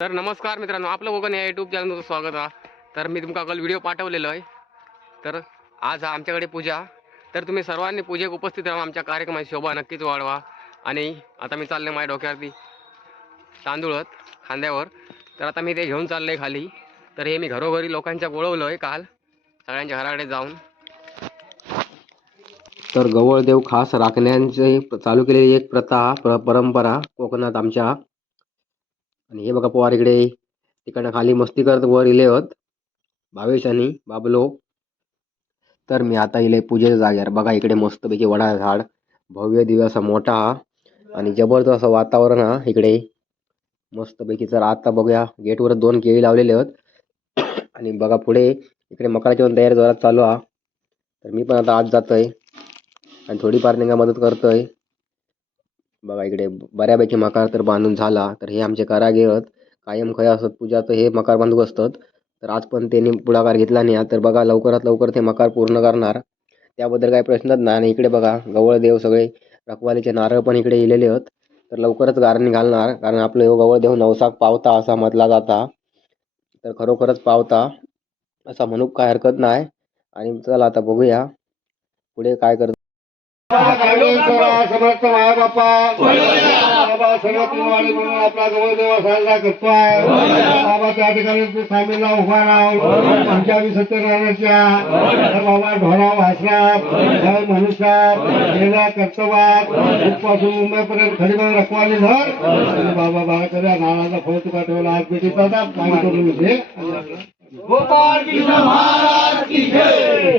तर नमस्कार मित्रांनो आपलं कोकण या युट्यूब चॅनलचं स्वागत आहे. तर मी तुमका काल व्हिडिओ पाठवलेलो आहे. तर आज आमच्याकडे पूजा. तर तुम्ही सर्वांनी पूजेक उपस्थित राहा आमच्या कार्यक्रमाची शोभा नक्कीच वाढवा. आणि आता मी चालले माझ्या डोक्यावरती तांदूळत खांद्यावर. तर आता मी ते घेऊन चाललं आहे खाली. तर हे मी घरोघरी लोकांच्या गोळवलं आहे काल सगळ्यांच्या घराकडे जाऊन. तर गवळदेव खास राखण्याचे चालू केलेली एक प्रथा परंपरा कोकणात आमच्या आणि हे बघा पोवार इकडे. तिकडं खाली मस्ती करत वर इले होत. भावेश आणि बाबलो. तर मी आता इले पूजेच्या जाग्यावर बघा इकडे मस्तपैकी वडा झाड भव्य दिव्य असा मोठा हा. आणि जबरदस्त असं वातावरण हा इकडे. मस्तपैकी तर आता बघूया. गेटवर दोन केळी लावलेले आहेत आणि बघा पुढे इकडे मकराची पण तयारी जोरात चालू हा. तर मी पण आता आज जातोय. आणि थोडीफार त्यांना मदत करतोय. बघा इकडे बऱ्यापैकी मकार तर बांधून झाला तर हे आमचे कारागीर कायम खय असत पूजा तर हे मकार बांधू असतात. तर आज पण त्यांनी पुढाकार घेतला नाही. तर बघा लवकरात लवकर ते मकार पूर्ण करणार. त्याबद्दल काही प्रश्नच नाही. आणि इकडे बघा गवळदेव सगळे रखवालीचे नारळ पण इकडे इलेले आहेत. तर लवकरच गारणी घालणार. कारण आपलं हे गवळदेव नवसाक पावता असा म्हटला जाता. तर खरोखरच पावता असा म्हणूक काय हरकत नाही. आणि चला आता बघूया. पुढे काय करत समर्थ माय बापा बाबा सर्व म्हणून आपला जवळदेव साजरा करतोय बाबा त्या ठिकाणी तू स्वामीला उभा राहून पंचावी सत्यनारायणच्या तर बाबा ढोरा वासरात जय मनुष्यात गेल्या कर्तव्यात पासून मुंबईपर्यंत खरीबाई रखवाली धर बाबा बाळाकडे नाळाचा फळ तुका ठेवला आज पेटी दादा पाणी करून गोपाळ कृष्ण महाराज की जय!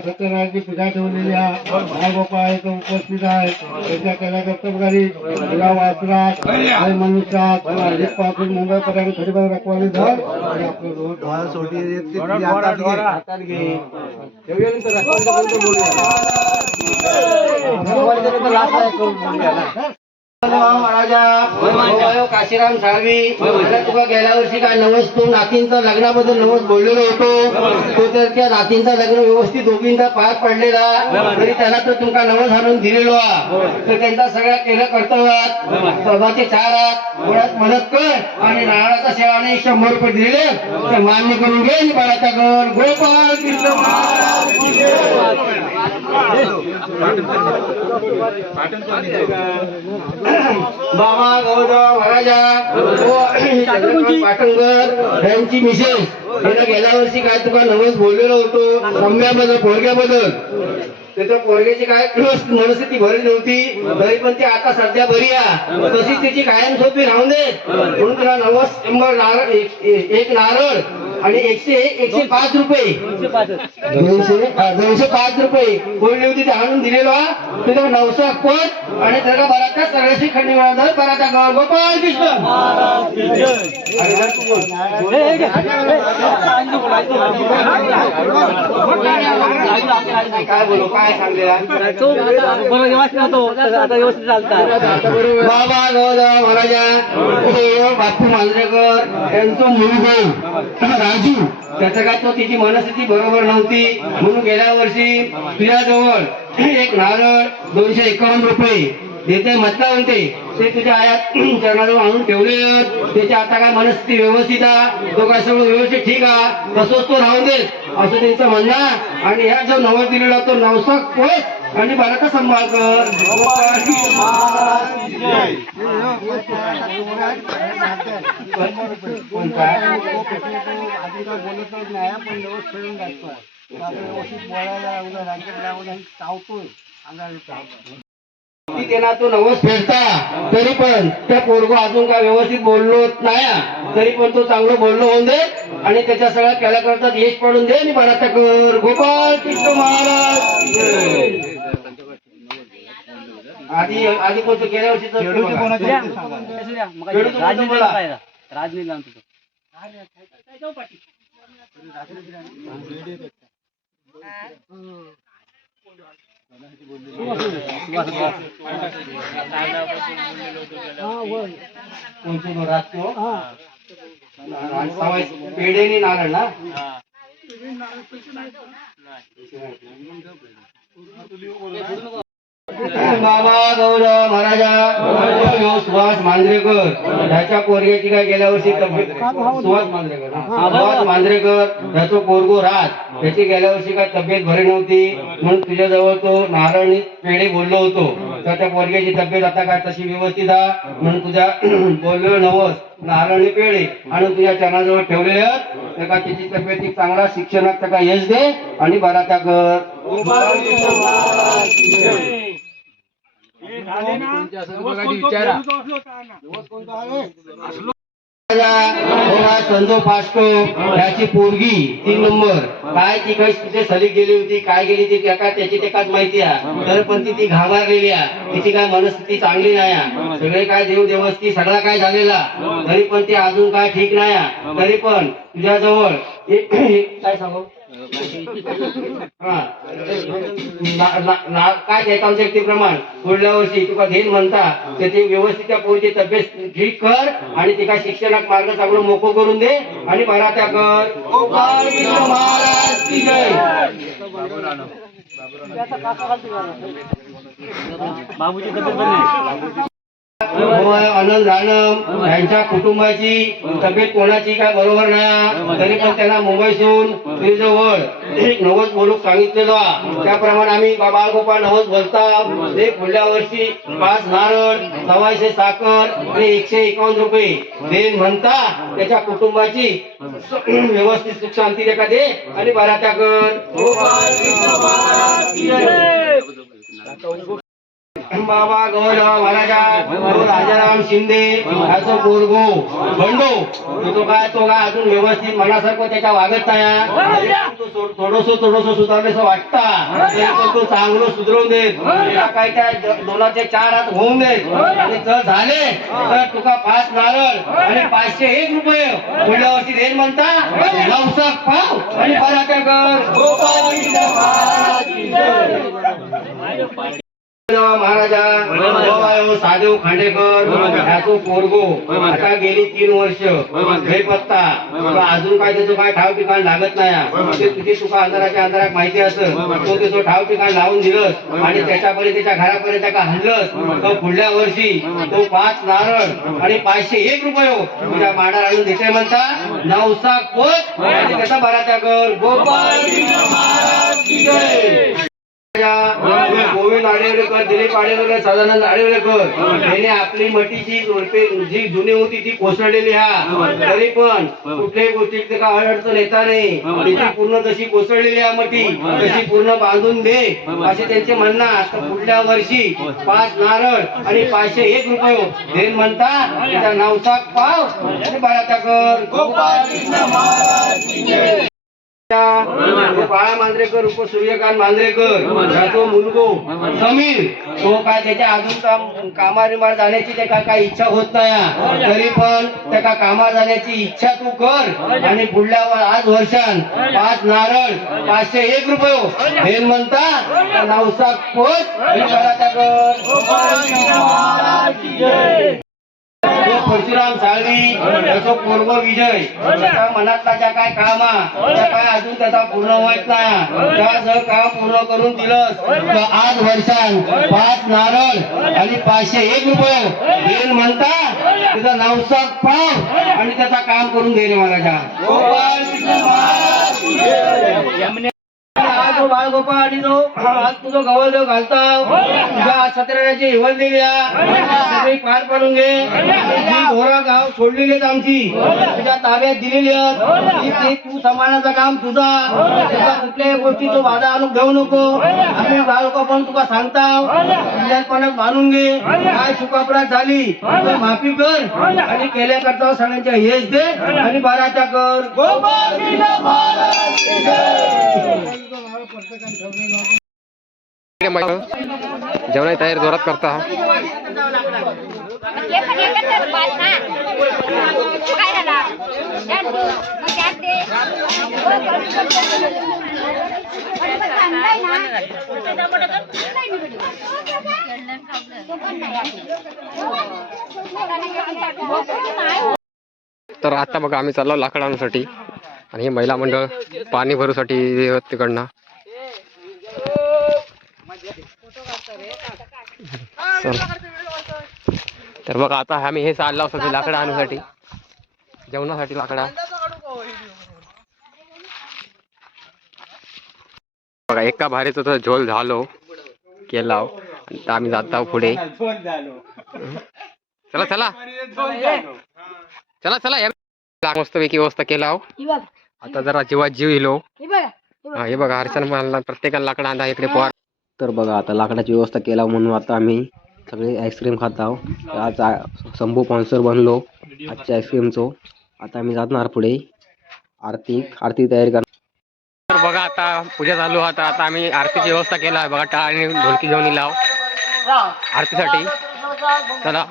सत्यनारायणची पूजा ठेवलेली आहे गोपाळ इथं उपस्थित आहे त्याच्या कला कर्तव्यकारी तुला वाचरात आणि मनुष्यात पासून मुंबईपर्यंत खरी बाई रखवाली धर महाराजा काशीराम साळवी तुका गेल्या वर्षी काय नवस तो नातींचा लग्नाबद्दल नवस बोललेलो होतो. तो तर त्या नातींचा लग्न व्यवस्थित दोघींचा पार पडलेला. तरी त्याला तर तुमका नवस हाणून दिलेलो हा. तर त्यांचा सगळ्या केलं कर्तव्यात. चौदाचे चार हात मुळात मदत कर आणि नारळाचा सेवाने शंभर रुपये दिले तर मान्य करून घे बाळाचा घर. कृष्ण बाबा गौरव महाराजा हो, चंद्रकांत पाटणकर यांची मिसेस. त्यांना गेल्या वर्षी काय तुका नवस बोललेलो होतो रम्याबद्दल पोरग्याबद्दल. त्याच्या पोरग्याची काय मनस्थिती बरी नव्हती तरी पण ती आता सध्या बरी आहे. तशीच तिची कायम सोपी राहून दे. म्हणून तुला नवस शंभर नारळ एक नारळ आणि एकशे एकशे पाच रुपये. दोनशे दोनशे पाच रुपये. बोलली होती ते आणून दिलेलो हा. तुझा नवसा पट आणि त्याला बराचा सगळ्याशी खंडी मिळणार बराचा गाव. गोपाळ कृष्ण. काय बोलू काय सांगलेला बाबा गौरव महाराजा बापू मांजरेकर यांचं मुलगा. राजू त्याचं काय तो तिची मनस्थिती बरोबर नव्हती म्हणून गेल्या वर्षी तुझ्याजवळ एक नारळ दोनशे एकावन्न रुपये देते म्हटलं म्हणते ते तुझ्या आयात चरणाजवळ आणून ठेवले त्याची आता काय मनस्थिती व्यवस्थित आहे तो काय सगळं व्यवस्थित ठीक आहे तसंच तो राहून दे असं त्यांचं म्हणणं आणि ह्या जो नवस दिलेला तो नवसक पोच आणि बाळाचा संभाळ कर त्यांना तो नवस फेडता तरी पण त्या पोरगो अजून काय व्यवस्थित बोललो नाही तरी पण तो चांगलं बोललो होऊन दे आणि त्याच्या सगळ्या केल्या करतात यश पडून दे आणि बराचा कर गोपाळ कृष्ण महाराज. आधी आधी कोणतं गेल्या वर्षी कोणतो तो आणि पेढेनी नारळ ना बाबा गौरव महाराजा सुभाष मांजरेकर. ह्याच्या पोरग्याची काय गेल्या वर्षी तब्येत सुभाष मांजरेकर. सुभाष मांजरेकर ह्याचं पोरगो राज. त्याची गेल्या वर्षी काय तब्येत बरी नव्हती. म्हणून तुझ्याजवळ तो नारळ पेढे बोललो होतो. तर त्या पोरग्याची तब्येत आता काय तशी व्यवस्थित आहे म्हणून तुझ्या बोललो नवस नारळ पेढे. आणि तुझ्या चरणाजवळ ठेवलेले आहेत. त्याका तिची तब्येत चांगला शिक्षणात त्याका यश दे. आणि बरा त्या कर संजो पास्को याची पोरगी तीन नंबर. काय ती काही तिथे सली गेली होती काय गेली ती त्या काय त्याची ते काय माहिती आहे. तर पण ती ती घाबरलेली आहे. तिची काय मनस्थिती चांगली नाही आहे. सगळे काय देव देवस्ती सगळा काय झालेला. तरी पण ती अजून काय ठीक नाही आहे. तरी पण तुझ्याजवळ एक- एक- काय सांगू? काय घेता शक्ती प्रमाण काय पुढल्या वर्षी तुका घेईन म्हणता तर ते व्यवस्थित त्या तब्येत ठीक कर आणि तिका शिक्षणात मार्ग चांगलं मोको करून दे आणि बरा त्या कर महाराज की जय आनंद राणम यांच्या कुटुंबाची तब्येत कोणाची काय बरोबर नाही तरी पण त्यांना मुंबईतून तुझ्याजवळ एक नवस बोलूक सांगितलेलो त्याप्रमाणे आम्ही बाळगोपाळ नवस बोलता. ते पुढल्या वर्षी पाच नारळ सव्वाशे साखर आणि एकशे एकावन्न रुपये देन म्हणता त्याच्या कुटुंबाची व्यवस्थित सुख शांती रेखा दे आणि बरा त्या कर गोपाळ कृष्ण महाराज की जय. बाबा गौरव महाराजा राजाराम शिंदे असं पोरगो बंडो तो काय तो काय अजून व्यवस्थित मनासारखं त्याच्या वागत नाही. थोडस थोडस सुधारलेस वाटता. तो चांगलं सुधरवून देत त्याला काय त्या दोनाचे चार हात होऊन देत आणि जर झाले तर तुका पाच नारळ आणि पाचशे एक रुपये. पुढल्या वर्षी देत म्हणता नवसाक पाव आणि पराठ्या कर. महाराज सादेव खांडेकर याचो पोरगो आता गेली तीन वर्ष हे पत्ता अजून काय त्याचं काय ठाव ठिकाण लागत नाही ते तुझी तुका अंधाराच्या अंधारात माहिती असत तो त्याचं ठाव ठिकाण लावून दिलंस आणि त्याच्यापर्यंत त्याच्या घरापर्यंत का हल्लस तर पुढल्या वर्षी तो पाच नारळ आणि पाचशे एक रुपये हो तुझ्या मांडार आणून देते म्हणता नवसा कोच आणि त्याचा बरा त्या कर गोपाळ की गोविंद आडेवलेकर दिलीप आडेवलेकर सदानंद आडेवलेकर यांनी आपली मटीची रोपे जी जुनी होती ती कोसळलेली हा. तरी पण कुठल्याही गोष्टीत काय अडचण येता नाही. त्याची पूर्ण जशी कोसळलेली आहे मटी तशी पूर्ण बांधून दे असे त्यांचे म्हणणं. आहे. तर पुढल्या वर्षी पाच नारळ आणि पाचशे एक रुपये देन म्हणता त्याचा नवसाक पाव. आणि बाळाचा कर. गोपाळ बाळा मांजरेकर उप सूर्यकांत मांजरेकर याचो मुलगो समीर तो काय त्याच्या अजून काम कामारिमार जाण्याची त्याका काय इच्छा होत नाही. तरी पण त्याका कामा जाण्याची इच्छा तू कर आणि पुढल्या आज वर्षान पाच नारळ पाचशे एक रुपये हे म्हणता तर पोच आणि घराच्या कर. तो परशुराम साळवी त्याचा पूर्व विजय. त्याच्या मनातला ज्या काय काम त्या काय अजून त्याचा पूर्ण होत नाही. त्या जर काम पूर्ण करून दिलं तर आज वर्षान पाच नारळ आणि पाचशे एक रुपये देईल म्हणता त्याचा नवसा पाव आणि त्याचा काम करून देईल महाराजा. गोपाळ असो महाराज आणि जो आज तुझं गवळ देव घालता तुझ्या आज सत्यनारायणची हिवल देवी सगळी पार पडून घे. जी घोरा गाव सोडलेली आहेत आमची. तुझ्या ताब्यात दिलेली आहेत. तू समानाचं काम तुझा. तुझा कुठल्याही गोष्टीचं वादा आणून घेऊ नको. आम्ही बाळगोपा पण तुका सांगता विद्यार्थ्यांना मानून घे. काय चुकापरात झाली तर माफी कर. आणि केल्याकरता सगळ्यांच्या हेच दे. आणि बाराच्या कर गोपाळ कृष्ण जेवणाची तयारी जोरात करता तर आता बघा आम्ही चाललो लाकडांसाठी. आणि हे महिला मंडळ पाणी भरूसाठी तिकडनं. तर बघा आता आम्ही हे चाललो होतो लाकडं आणूसाठी जेवणासाठी लाकडा. बघा एका भारीचं तर झोल झालो. केला तर आम्ही जात आहोत पुढे. चला चला. चला चला. मस्त पैकी व्यवस्था केला आता जरा जीवात जीव येलो. हा हे बघा हर्षण मला प्रत्येकाला लाकडा आणला इकडे पोहार तर बघा आता लाकडाची व्यवस्था केला म्हणून आता आम्ही सगळे आईस्क्रीम खात आहोत. आज आ- शंभू स्पॉन्सर बनलो आजच्या आईस्क्रीमचो आता आम्ही जाणार पुढे. आरती आरती तयारी कर तर बघा आता पूजा चालू आता आता आम्ही आरतीची व्यवस्था केला आहे. बघा टाळ आणि ढोलकी घेऊन लाव आरतीसाठी. चला.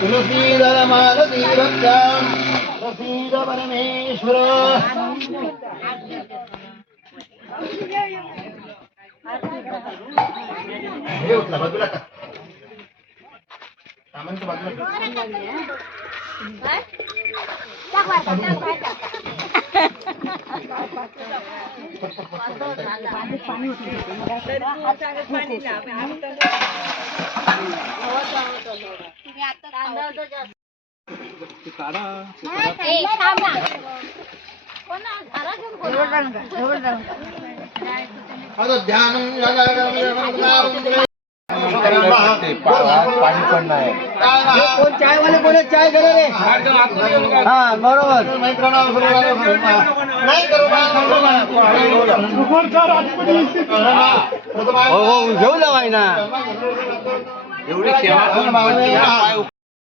തുളസീധര മാലതീരത്താം പ്രസീത പരമേശ്വര સામાન્ય हे बाजूला टाक. आता ध्यानं कोण चाय वाले कोण चाय करे रे. हा बरोबर. नाही हो हो घेऊ जावाय ना एवढी सेवा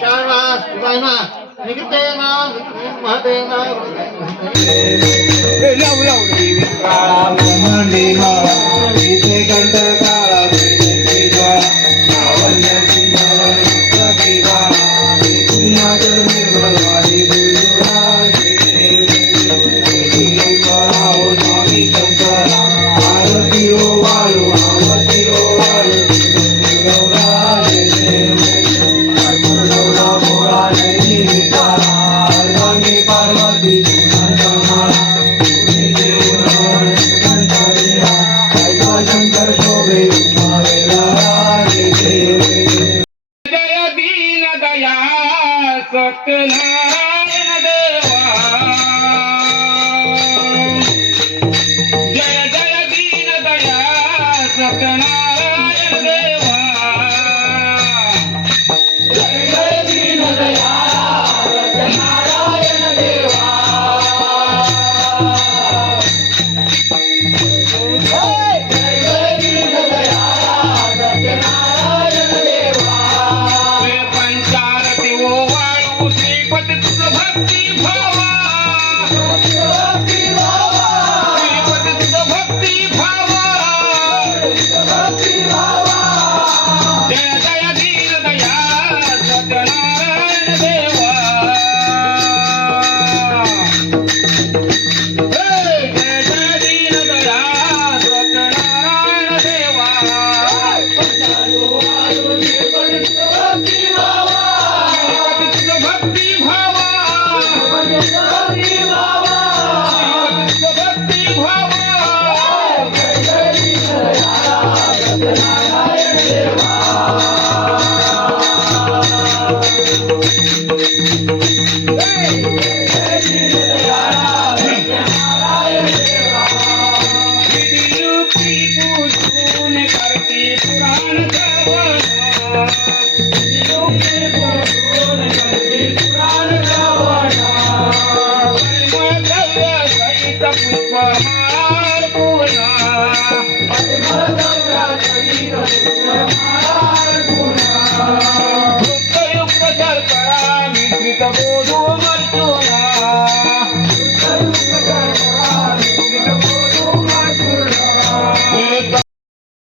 शाळा निघते ना महते ना जय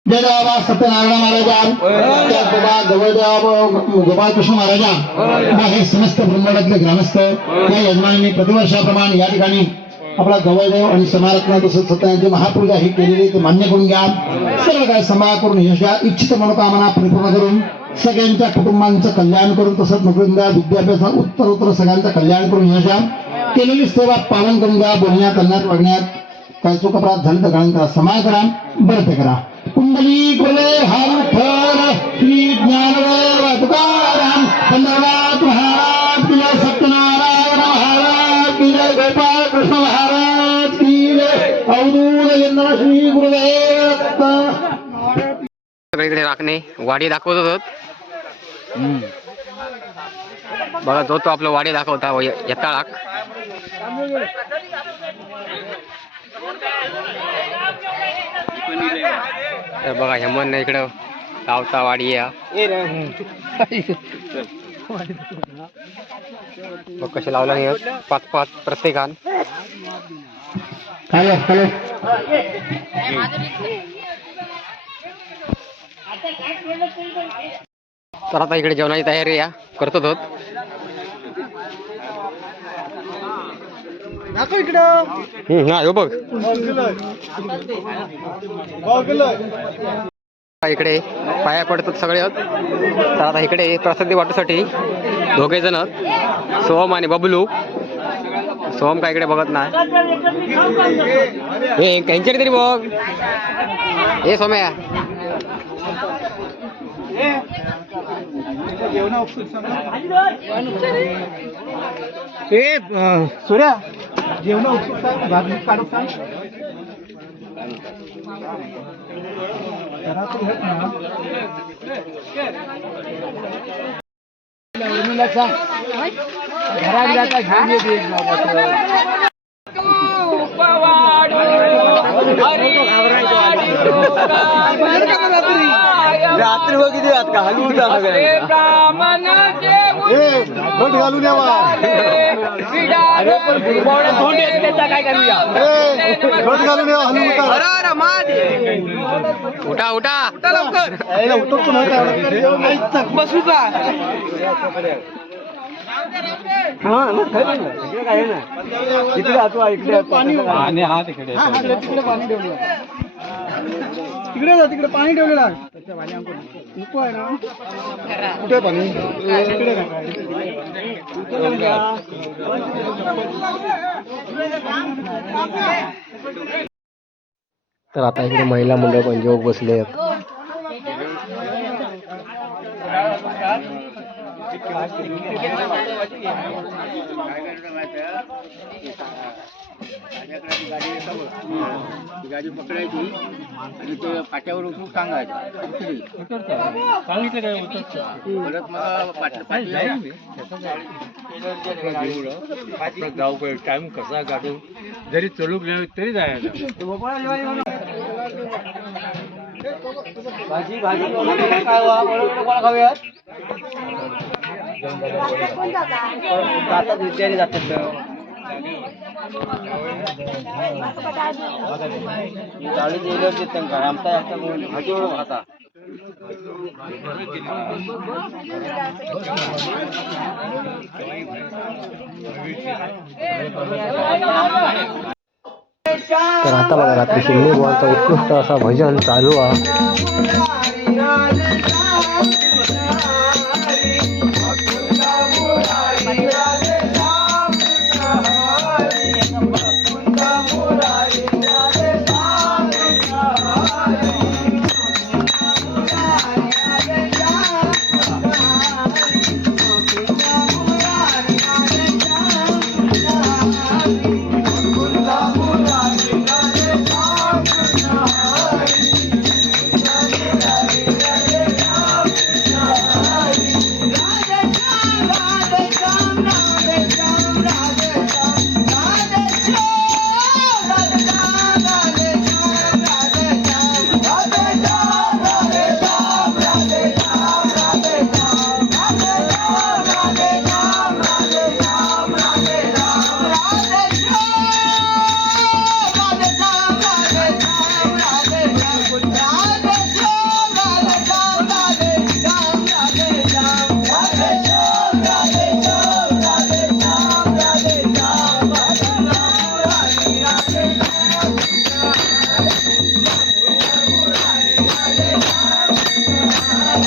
बाबा सत्यनारायण महाराजा त्याचबरोबर जवळजवळ गोपाळकृष्ण महाराजा. हे समस्त ब्रह्मांडातले ग्रामस्थ या यजमानांनी प्रतिवर्षाप्रमाणे या ठिकाणी आपला गवळदेव आणि समारत्न तसंच सत्याची महापूजा ही केलेली ते मान्य करून घ्या. सर्व काय समाळ करून यश घ्या इच्छित मनोकामना परिपूर्ण करून सगळ्यांच्या कुटुंबांचं कल्याण करून तसंच नोकरी द्या विद्याभ्यासात उत्तर उत्तर सगळ्यांचं कल्याण करून यश केलेली सेवा पालन करून घ्या बोलण्यात करण्यात वागण्यात. काय चूक अपराध झाले तर गाणं करा समाय करा बरं ते करा. कुंडली कुले हर श्री ज्ञानदेव तुकाराम पंधरनाथ महाराज. सगळीकडे राखणे वाडी दाखवत होत बघा जो तो आपलं वाडी दाखवता येताळाक. तर बघा हेमन इकडं गावचा वाडी या. बघ कसे लावला नाही पाच पाच प्रत्येकान तर आता इकडे जेवणाची तयारी या. करतो होत हम्म, हा, ह्यो बघ. इकडे पाया पडतात सगळे. तर आता इकडे प्रसिद्धी वाटूसाठी दोघे जण सोहम आणि बबलू. सोहम काय इकडे बघत नाही. त्यांच्याकडे तरी बघ. हे सोम्या. सूर्या जेवण उत्सुक काढू सांग. रात्री बघितली का हलवून ब्राह्मण घालून यावा काय करूया घट घालून यावा हलवून उठा उठा. बसू का पाणी हा. तिकडे तिकडे पाणी ठेवलं तिकडे जा तिकडे पाणी ठेवलेलं आहे. नको आहे ना. कुठे पाणी? तिकडे तर आता इकडे महिला मंडळ पण योग बसले आहेत. गाडी पकडायची आणि ते पाट्यावर उतरून सांगायचं सांगितलं काय परत मग पाट्या गाव टाइम कसा काढू जरी चलूक गेलो तरी जायला भाजी भाजी काय कोणा खाऊयात जातात विद्यार्थी जातात चाळी जेवलं ते आमचा आता भाजी खाता तर आता बघा रात्री शिंदे बुवांचा उत्कृष्ट असा भजन चालू आहे. はい。